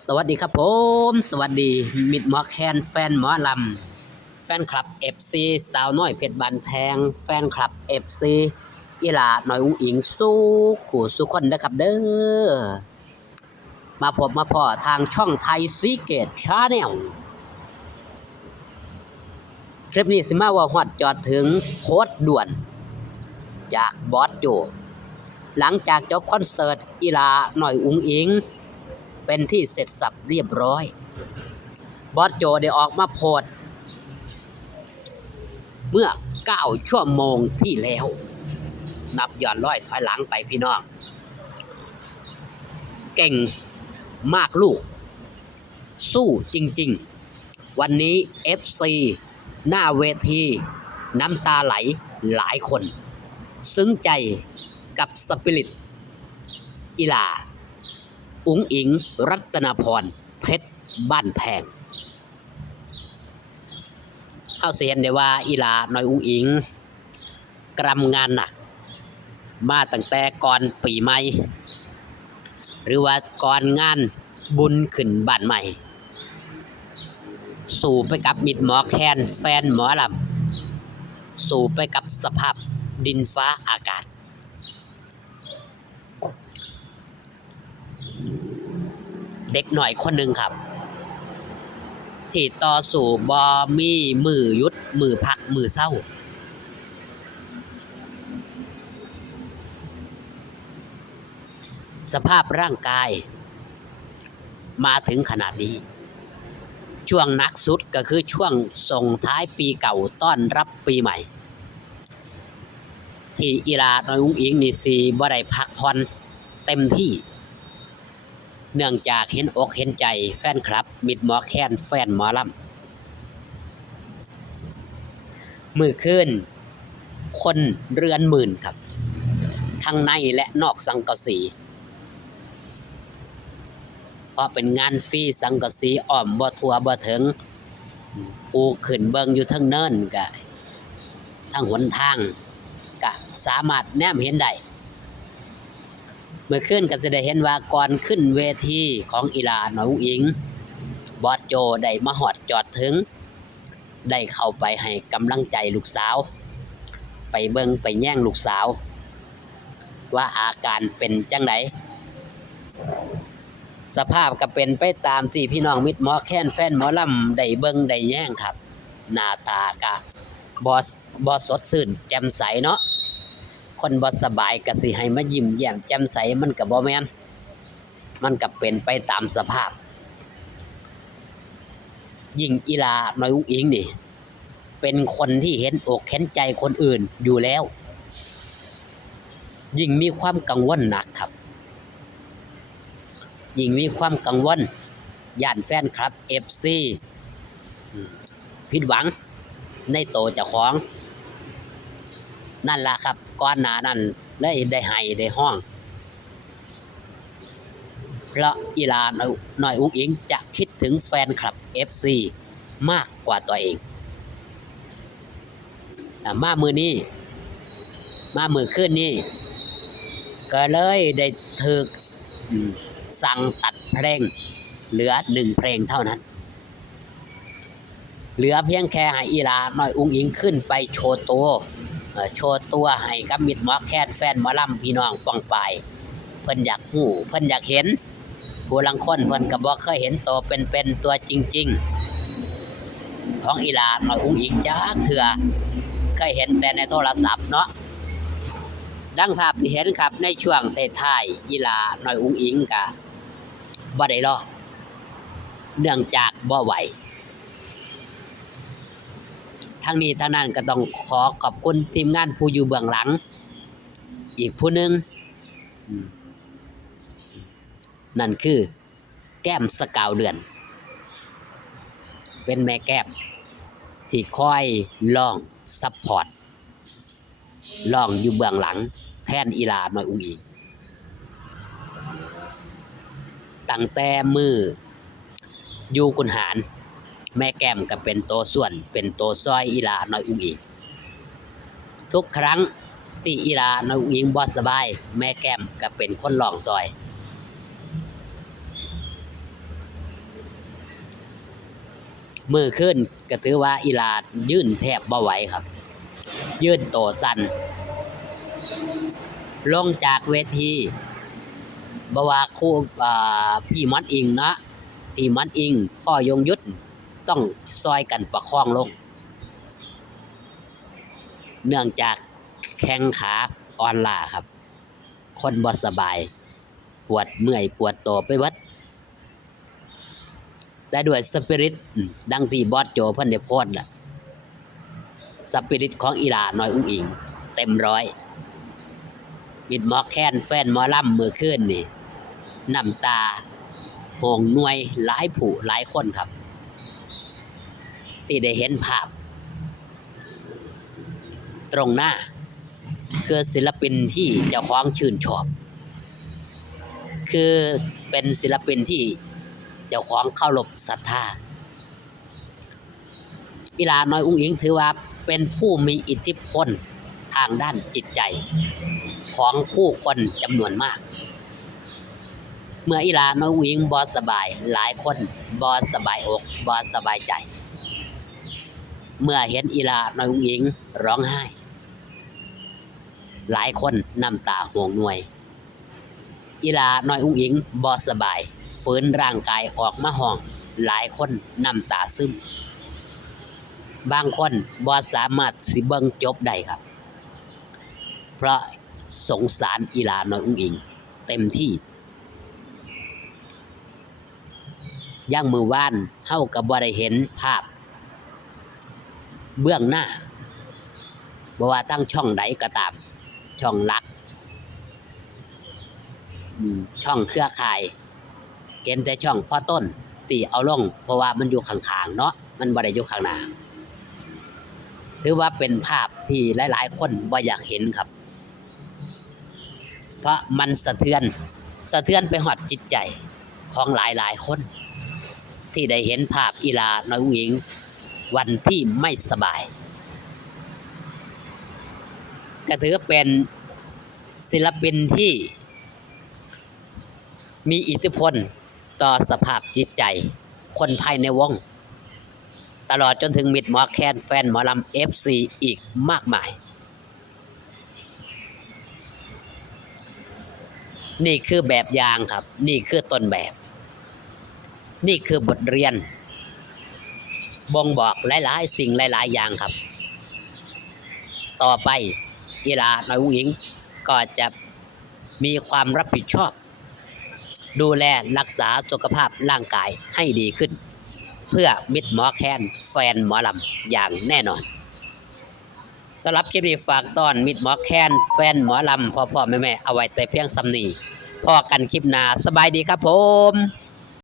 สวัสดีครับผม สวัสดีมิดหมอแคนแฟนหมอลำ แฟนคลับ FC สาวน้อยเพชรบานแพง แฟนคลับ FC อีหลาหน่อยอุ้งอิงสู้ขู่สู้คนนะครับเด้อมาพบมาพอทางช่องไทยซีเกตชาแนลคลิปนี้สิมาว่าฮอดจอดถึงโพสด่วน จากบอสโจหลังจากจบคอนเสิร์ตอีหลาหน่อยอุ้งอิง เป็นที่เสร็จสับเรียบร้อย บอสโจได้ออกมาโพสต์เมื่อ 9 ชั่วโมงที่แล้ว นับย้อนร้อยถอยหลังไปพี่น้อง เก่งมากลูก สู้จริง ๆ วันนี้ FC หน้าเวที น้ำตาไหลหลายคน ซึ้งใจกับสปิริตอีหลา อุ๋งอิง รัตนพร เพชร บ้านแพงเข้าเสียนได้ว่าอีลาน้อยอุ๋งอิง กรำงานหนัก มาตั้งแต่ก่อนปีใหม่ หรือว่าก่อนงานบุญขึ้นบ้านใหม่ สู่ไปกับมิดหมอแคนแฟนหมอลำสู่ไปกับสภาพดินฟ้าอากาศ เด็กหน่อยคนหนึ่งครับ ที่ต่อสู่บอมีมือยุดมือพักมือเศร้า สภาพร่างกาย มาถึงขนาดนี้ ช่วงนักสุดก็คือช่วงส่งท้ายปีเก่าต้อนรับปีใหม่ ที่อีลาน้อยอุ้งอิงนี่สีบ่ได้พักผ่อนเต็มที่ เนื่องจากเห็นอกเห็นใจแฟนคลับ มิดหมอแค้นแฟนหมอลำมือขึ้น คนเรือนหมื่นครับ ทั้งในและนอกสังกสีเพราะเป็นงานฟรีสังกสีอ้อมบ่ทัวบ่ถึงผู้ขึ้นเบิงอยู่ทั้งเนินกะทั้งหนทางกะสามารถแนมเห็นได้ เมื่อขึ้นก็จะได้เห็นว่าก่อนขึ้นเวทีของอีลาหนอยอุ๋งอิง บอสโจได้มาหอดจอดถึง ได้เข้าไปให้กำลังใจลูกสาว ไปเบิงไปแย่งลูกสาว ว่าอาการเป็นจังไดสภาพก็เป็นไปตามที่พี่น้องมิตรหมอแค้นแฟนหมอลำได้เบิงได้แย่งครับ หน้าตากะบอสบอสสดชื่นแจ่มใสเนาะ คนบ่สบายก็สิให้มายิ้มแย้มแจ่มใสมันก็บ่แม่นมันก็เป็นไปตามสภาพ ยิ่งอีลาน้อยอุ้งอิงนี่ เป็นคนที่เห็นอกเห็นใจคนอื่นอยู่แล้ว ยิ่งมีความกังวลหนักครับ ยิ่งมีความกังวลย่านแฟนคลับ FC อืมผิดหวังในโตเจ้าของ นั่นล่ะครับก่อนหน้านั้นเลยได้ให้ได้ห้องเพราะอีลาหน่อยอุ้งอิงจะคิดถึงแฟนคลับ FC มากกว่าตัวเองมามือนี้มามือขึ้นนี่ก็เลยได้ถึกอืมสั่งตัดเพลง เหลือหนึ่งเพลงเท่านั้น เหลือเพียงแค่ให้อีลาหน่อยอุ้งอิงขึ้นไปโชว์ตัว โชว์ตัวให้กับมิดหมอแคนแฟนหมอลำพี่น้องป้องปายเพิ่นอยากหู้เพิ่นอยากเห็น ผู้ลังคนเพิ่นก็บ่เคยเห็นตัวเป็นๆตัวจริง ๆ ของอีลาหน่อยอุ้งอิงจักเถื่อเคยเห็นแต่ในโทรศัพท์เนาะดังภาพที่เห็นครับในช่วงท้ายๆอีลาหน่อยอุ้งอิงก็บ่ได้รอดเนื่องจากบ่ไหว ทั้งนี้ทั้งนั้นก็ต้องขอขอบคุณทีมงานผู้อยู่เบื้องหลัง อีกผู้หนึ่งนั่นคือ แก้มสกาวเดือน เป็นแม่แก้มที่คอยลองซัพพอร์ตลองอยู่เบื้องหลัง แทนอีลาหน่อยอุ้งอิงตั้งแต่มืออยู่กุนหาร แม่แก้มก็เป็นโตวส่วน เป็นโตวซอยอีลาน้อยอุ้งอิงทุกครั้งที่อีลาน้อยอุ้งอิงบ่สบาย แม่แก้มก็เป็นคนร้องซอยมือขึ้นก็ถือว่าอีลายื่นแทบบ่ไหวครับ ยื่นโตสันลงจากเวทีบว่าคู่พี่มัดอิงเนาะพี่มัดอิงพ่อยงยุทธ ต้องซอยกันประคองลง เนื่องจากแข้งขาอ่อนล้าครับ คนบ่สบาย ปวดเมื่อยปวดโตวไปเบิดแต่ด้วยสปิริตอืมดังที่บอสโจเพิ่นได้โพสต์ล่ะสปิริตของอีหลาน้อยอุ้งอิง เต็มร้อยมิดหมอแค้นแฟนหมอลำมือขึ้นนี่น้ำตาโหงหน่วยหลายผู้หลายคนครับ ที่ได้เห็นภาพ ตรงหน้า คือศิลปินที่เจ้าของชื่นชอบ คือเป็นศิลปินที่เจ้าของเคารพศรัทธาอีลาน้อยอุ้งอิงถือว่าเป็นผู้มีอิทธิพลทางด้านจิตใจ ของผู้คนจำนวนมาก เมื่ออีลาน้อยอุ้งอิงบอสบาย หลายคนบอสบายอกบอสบายใจ เมื่อเห็นอีหลาน้อยอุ้งอิงร้องไห้ หลายคนน้ำตาห่วงหน่วย อีหลาน้อยอุ้งอิงบอสบายฝืนร่างกายออกมาห้อง หลายคนน้ำตาซึม บางคนบอสามารถสิเบิงจบได้ครับ เพราะสงสารอีหลาน้อยอุ้งอิง เต็มที่ย่างมือว่านเฮากับบ่ได้เห็นภาพ เบื้องหน้าบ่ว่าตั้งช่องใดก็ตาม ช่องหลัก ช่องเครือข่าย เห็นแต่ช่องพ่อต้นตีเอาลง เพราะว่ามันอยู่ข้างๆเนาะมันบ่ได้อยู่ข้างหน้าถือว่าเป็นภาพที่หลาย ๆ คนบ่อยากเห็นครับ เพราะมันสะเทือน สะเทือนไปหอดจิตใจของหลายๆคน ที่ได้เห็นภาพอีลาน้อยอุ๋งอิง วันที่ไม่สบาย ก็ถือเป็นศิลปินที่มีอิทธิพลต่อสภาพจิตใจ คนภายในวง ตลอดจนถึงมิดหมอแคนแฟนหมอลำเอฟซีอีกมากมาย นี่คือแบบอย่างครับ นี่คือต้นแบบ นี่คือบทเรียน บ่งบอกหลายๆ สิ่งหลาย ๆ อย่างครับ ต่อไปอีลาน้อยอุ๋งอิงก็จะมีความรับผิดชอบ ดูแลรักษาสุขภาพร่างกายให้ดีขึ้น เพื่อมิตรหมอแคนแฟนหมอลำอย่างแน่นอนสำหรับคลิปนี้ฝากตอนมิตรหมอแคนแฟนหมอลำพ่อพ่อแม่แม่เอาไว้แต่เพียงสำนีพอกันคลิปหน้าสบายดีครับผม